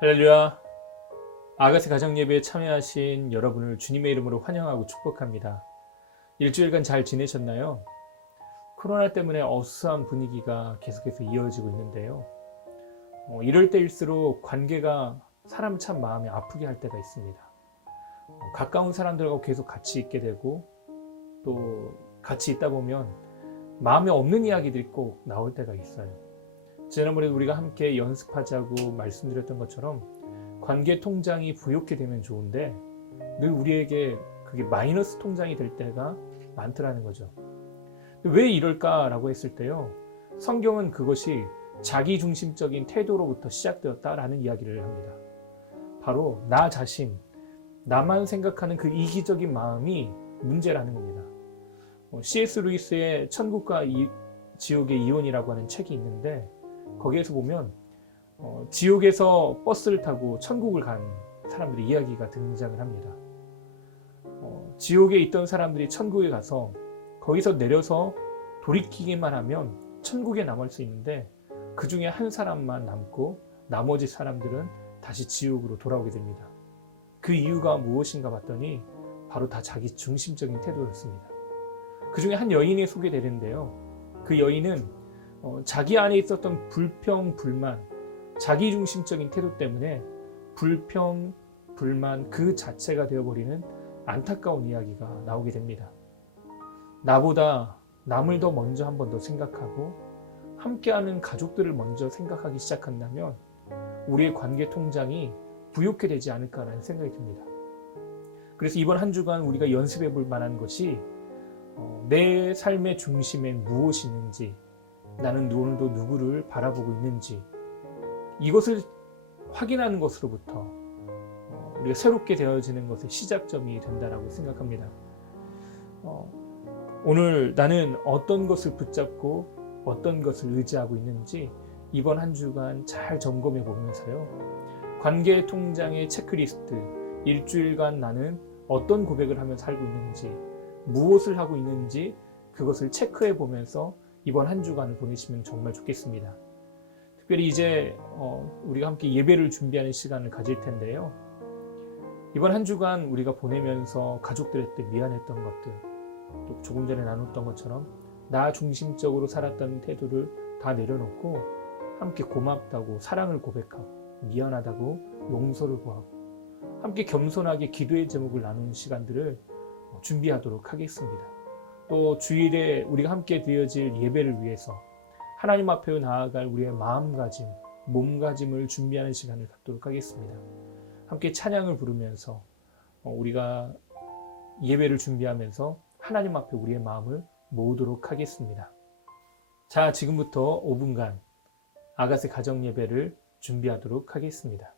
할렐루야. 아가스 가정예배에 참여하신 여러분을 주님의 이름으로 환영하고 축복합니다. 일주일간 잘 지내셨나요? 코로나 때문에 어수선한 분위기가 계속해서 이어지고 있는데요. 이럴 때일수록 관계가 사람 참 마음이 아프게 할 때가 있습니다. 가까운 사람들하고 계속 같이 있게 되고 또 같이 있다 보면 마음에 없는 이야기들이 꼭 나올 때가 있어요. 지난번에 우리가 함께 연습하자고 말씀드렸던 것처럼 관계 통장이 부욕해 되면 좋은데 늘 우리에게 그게 마이너스 통장이 될 때가 많더라는 거죠. 왜 이럴까라고 했을 때요, 성경은 그것이 자기중심적인 태도로부터 시작되었다라는 이야기를 합니다. 바로 나 자신, 나만 생각하는 그 이기적인 마음이 문제라는 겁니다. C.S. 루이스의 천국과 지옥의 이혼이라고 하는 책이 있는데, 거기에서 보면 지옥에서 버스를 타고 천국을 간 사람들의 이야기가 등장을 합니다. 지옥에 있던 사람들이 천국에 가서 거기서 내려서 돌이키기만 하면 천국에 남을 수 있는데, 그 중에 한 사람만 남고 나머지 사람들은 다시 지옥으로 돌아오게 됩니다. 그 이유가 무엇인가 봤더니 바로 다 자기 중심적인 태도였습니다. 그 중에 한 여인이 소개되는데요, 그 여인은 자기 안에 있었던 불평, 불만, 자기중심적인 태도 때문에 불평, 불만 그 자체가 되어버리는 안타까운 이야기가 나오게 됩니다. 나보다 남을 더 먼저 한 번 더 생각하고 함께하는 가족들을 먼저 생각하기 시작한다면 우리의 관계 통장이 부욕해 되지 않을까라는 생각이 듭니다. 그래서 이번 한 주간 우리가 연습해 볼 만한 것이 내 삶의 중심엔 무엇이 있는지, 나는 오늘도 누구를 바라보고 있는지, 이것을 확인하는 것으로부터 우리가 새롭게 되어지는 것의 시작점이 된다라고 생각합니다. 오늘 나는 어떤 것을 붙잡고 어떤 것을 의지하고 있는지 이번 한 주간 잘 점검해 보면서요, 관계 통장의 체크리스트, 일주일간 나는 어떤 고백을 하며 살고 있는지, 무엇을 하고 있는지 그것을 체크해 보면서 이번 한 주간을 보내시면 정말 좋겠습니다. 특별히 이제 우리가 함께 예배를 준비하는 시간을 가질 텐데요, 이번 한 주간 우리가 보내면서 가족들한테 미안했던 것들, 또 조금 전에 나눴던 것처럼 나 중심적으로 살았던 태도를 다 내려놓고 함께 고맙다고 사랑을 고백하고 미안하다고 용서를 구하고 함께 겸손하게 기도의 제목을 나누는 시간들을 준비하도록 하겠습니다. 또 주일에 우리가 함께 드려질 예배를 위해서 하나님 앞에 나아갈 우리의 마음가짐, 몸가짐을 준비하는 시간을 갖도록 하겠습니다. 함께 찬양을 부르면서 우리가 예배를 준비하면서 하나님 앞에 우리의 마음을 모으도록 하겠습니다. 자, 지금부터 5분간 아가스 가정 예배를 준비하도록 하겠습니다.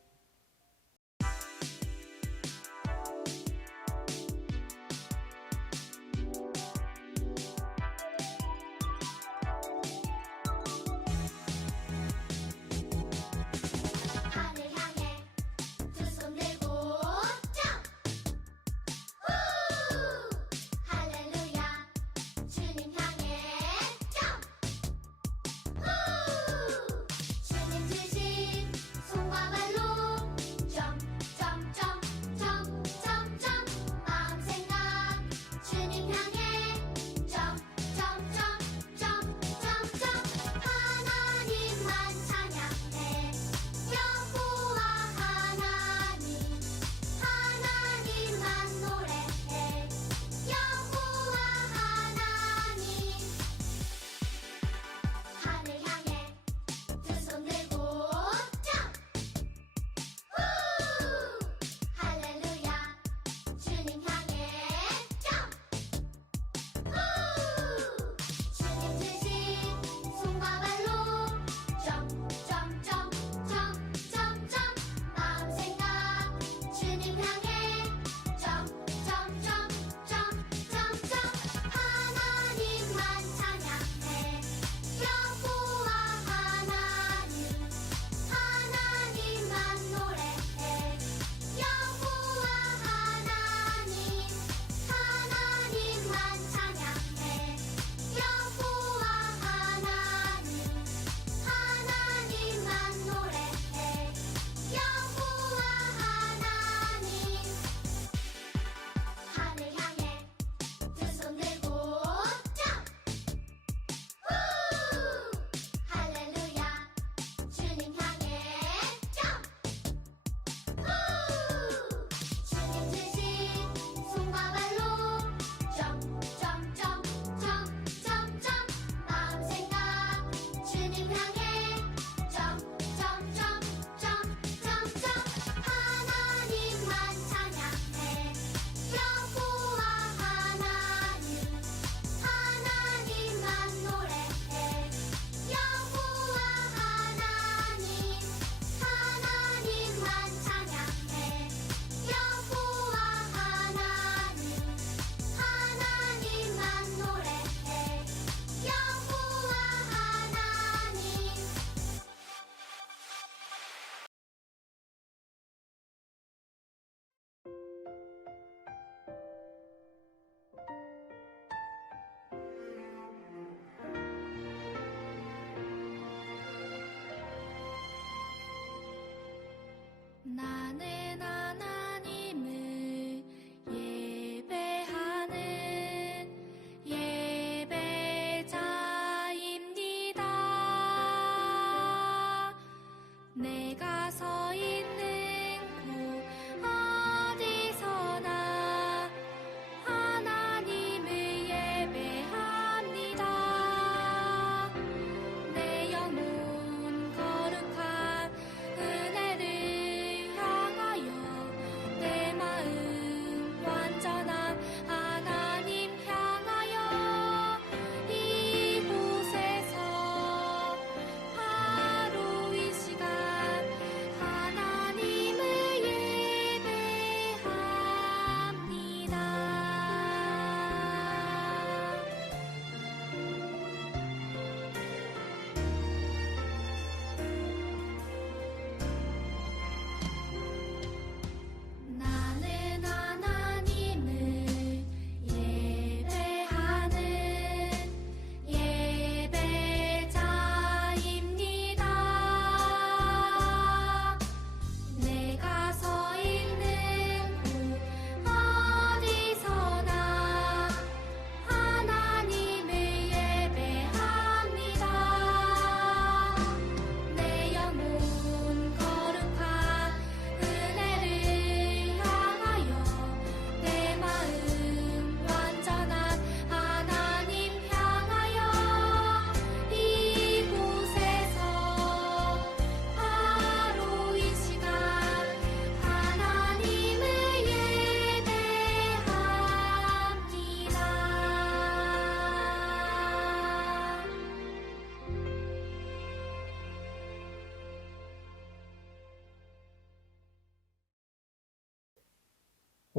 주님 주신 손과 발로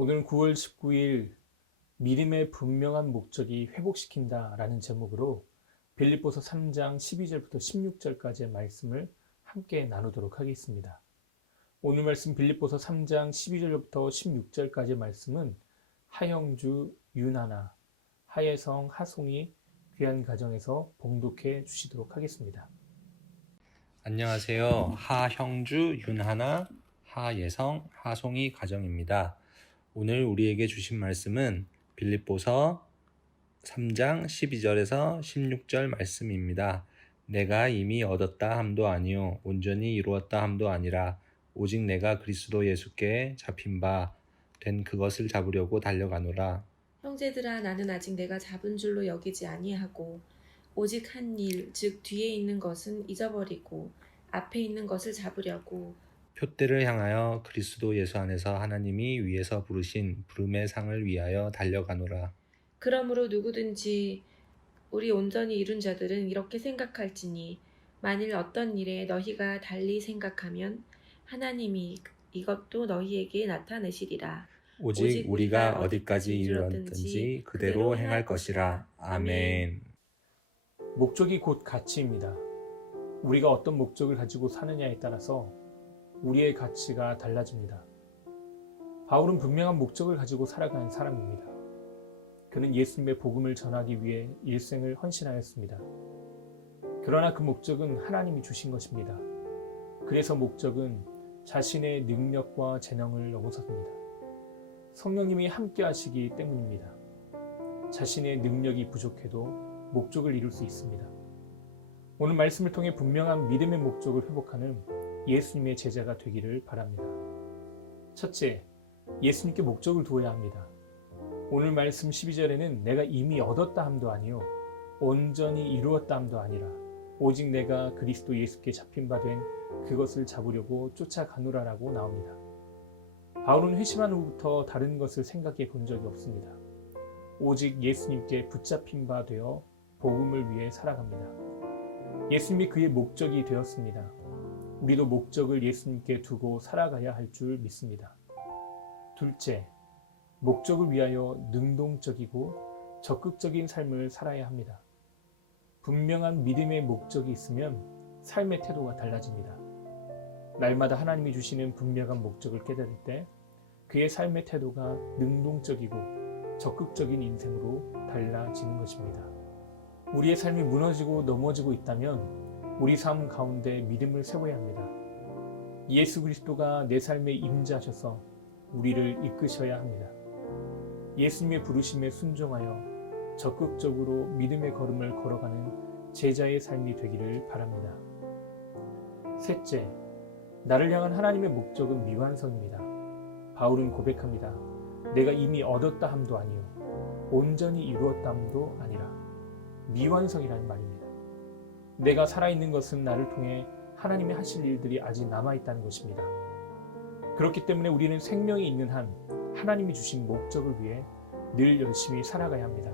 오늘은 9월 19일 믿음의 분명한 목적이 회복시킨다 라는 제목으로 빌립보서 3장 12절부터 16절까지의 말씀을 함께 나누도록 하겠습니다. 오늘 말씀 빌립보서 3장 12절부터 16절까지의 말씀은 하형주, 윤하나, 하예성, 하송이 귀한 가정에서 봉독해 주시도록 하겠습니다. 안녕하세요. 하형주, 윤하나, 하예성, 하송이 가정입니다. 오늘 우리에게 주신 말씀은 빌립보서 3장 12절에서 16절 말씀입니다. 내가 이미 얻었다 함도 아니요 온전히 이루었다 함도 아니라 오직 내가 그리스도 예수께 잡힌 바 된 그것을 잡으려고 달려가노라. 형제들아, 나는 아직 내가 잡은 줄로 여기지 아니하고 오직 한 일, 즉 뒤에 있는 것은 잊어버리고 앞에 있는 것을 잡으려고 표대를 향하여 그리스도 예수 안에서 하나님이 위에서 부르신 부름의 상을 위하여 달려가노라. 그러므로 누구든지 우리 온전히 이룬 자들은 이렇게 생각할지니 만일 어떤 일에 너희가 달리 생각하면 하나님이 이것도 너희에게 나타내시리라. 오직 우리가 어디까지 이르렀든지 그대로 행할 것이라. 아멘. 목적이 곧 가치입니다. 우리가 어떤 목적을 가지고 사느냐에 따라서 우리의 가치가 달라집니다. 바울은 분명한 목적을 가지고 살아가는 사람입니다. 그는 예수님의 복음을 전하기 위해 일생을 헌신하였습니다. 그러나 그 목적은 하나님이 주신 것입니다. 그래서 목적은 자신의 능력과 재능을 넘어섰습니다. 성령님이 함께 하시기 때문입니다. 자신의 능력이 부족해도 목적을 이룰 수 있습니다. 오늘 말씀을 통해 분명한 믿음의 목적을 회복하는 예수님의 제자가 되기를 바랍니다. 첫째, 예수님께 목적을 두어야 합니다. 오늘 말씀 12절에는 내가 이미 얻었다 함도 아니요 온전히 이루었다 함도 아니라 오직 내가 그리스도 예수께 잡힌 바 된 그것을 잡으려고 쫓아가노라라고 나옵니다. 바울은 회심한 후부터 다른 것을 생각해 본 적이 없습니다. 오직 예수님께 붙잡힌 바 되어 복음을 위해 살아갑니다. 예수님이 그의 목적이 되었습니다. 우리도 목적을 예수님께 두고 살아가야 할 줄 믿습니다. 둘째, 목적을 위하여 능동적이고 적극적인 삶을 살아야 합니다. 분명한 믿음의 목적이 있으면 삶의 태도가 달라집니다. 날마다 하나님이 주시는 분명한 목적을 깨달을 때 그의 삶의 태도가 능동적이고 적극적인 인생으로 달라지는 것입니다. 우리의 삶이 무너지고 넘어지고 있다면 우리 삶 가운데 믿음을 세워야 합니다. 예수 그리스도가 내 삶에 임재하셔서 우리를 이끄셔야 합니다. 예수님의 부르심에 순종하여 적극적으로 믿음의 걸음을 걸어가는 제자의 삶이 되기를 바랍니다. 셋째, 나를 향한 하나님의 목적은 미완성입니다. 바울은 고백합니다. 내가 이미 얻었다 함도 아니요 온전히 이루었다 함도 아니라 미완성이라는 말입니다. 내가 살아있는 것은 나를 통해 하나님이 하실 일들이 아직 남아있다는 것입니다. 그렇기 때문에 우리는 생명이 있는 한 하나님이 주신 목적을 위해 늘 열심히 살아가야 합니다.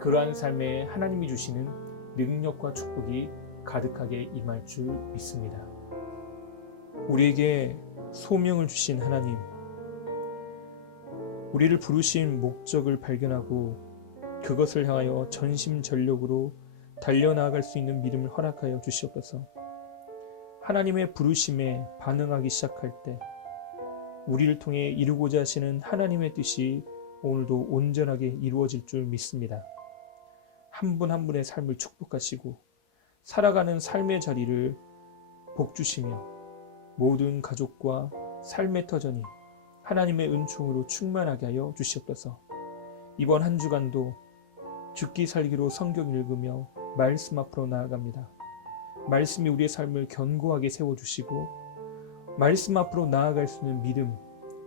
그러한 삶에 하나님이 주시는 능력과 축복이 가득하게 임할 줄 믿습니다. 우리에게 소명을 주신 하나님, 우리를 부르신 목적을 발견하고 그것을 향하여 전심전력으로 달려나아갈 수 있는 믿음을 허락하여 주시옵소서. 하나님의 부르심에 반응하기 시작할 때 우리를 통해 이루고자 하시는 하나님의 뜻이 오늘도 온전하게 이루어질 줄 믿습니다. 한 분 한 분의 삶을 축복하시고 살아가는 삶의 자리를 복주시며 모든 가족과 삶의 터전이 하나님의 은총으로 충만하게 하여 주시옵소서. 이번 한 주간도 죽기 살기로 성경 읽으며 말씀 앞으로 나아갑니다. 말씀이 우리의 삶을 견고하게 세워주시고 말씀 앞으로 나아갈 수 있는 믿음,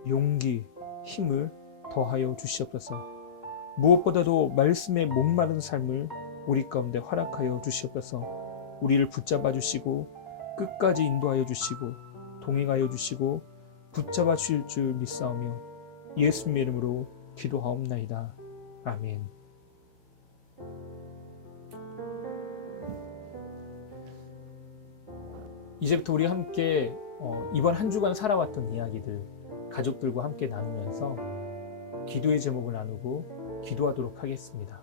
용기, 힘을 더하여 주시옵소서. 무엇보다도 말씀에 목마른 삶을 우리 가운데 허락하여 주시옵소서. 우리를 붙잡아 주시고 끝까지 인도하여 주시고 동행하여 주시고 붙잡아 주실 줄 믿사오며 예수님의 이름으로 기도하옵나이다. 아멘. 이제부터 우리 함께 이번 한 주간 살아왔던 이야기들 가족들과 함께 나누면서 기도의 제목을 나누고 기도하도록 하겠습니다.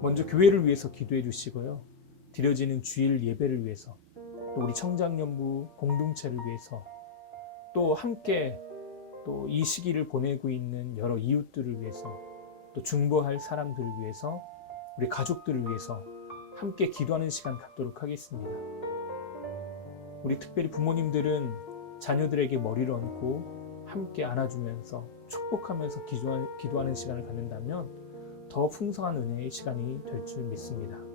먼저 교회를 위해서 기도해 주시고요. 드려지는 주일 예배를 위해서, 또 우리 청장년부 공동체를 위해서, 또 함께 또 이 시기를 보내고 있는 여러 이웃들을 위해서, 또 중보할 사람들을 위해서, 우리 가족들을 위해서 함께 기도하는 시간 갖도록 하겠습니다. 우리 특별히 부모님들은 자녀들에게 머리를 얹고 함께 안아주면서 축복하면서 기도하는 시간을 갖는다면 더 풍성한 은혜의 시간이 될 줄 믿습니다.